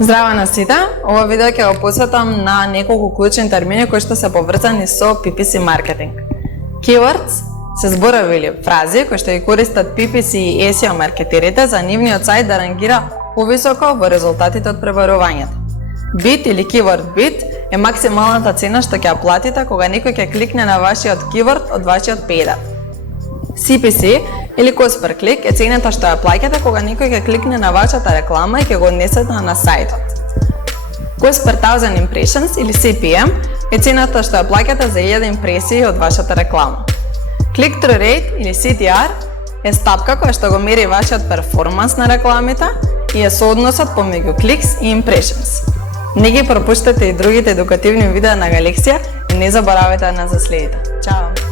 Здраво на сите! Ова видео ќе го посветам на неколку клучни термини кои што се поврзани со PPC маркетинг. Keywords се зборови или фрази кои што ги користат PPC и SEO маркетерите за нивниот сајт да рангира повисоко во резултатите од пребарувањето. Bid или keyword bid е максималната цена што ќе ја платите кога некој ќе кликне на вашиот keyword од вашиот пејдат. CPC или cost per click е цената што ја плаќате кога некој ќе кликне на вашата реклама и ќе го однесете на сајтот. Cost per thousand impressions или CPM е цената што ја плаќате за 1000 импресии од вашата реклама. Click-through rate или CTR е стапка која што го мери вашиот перформанс на рекламите и е соодносот помеѓу кликс и impressions. Не ги пропуштете и другите едукативни видеа на Галексија и не заборавајте да нас следите. Чао!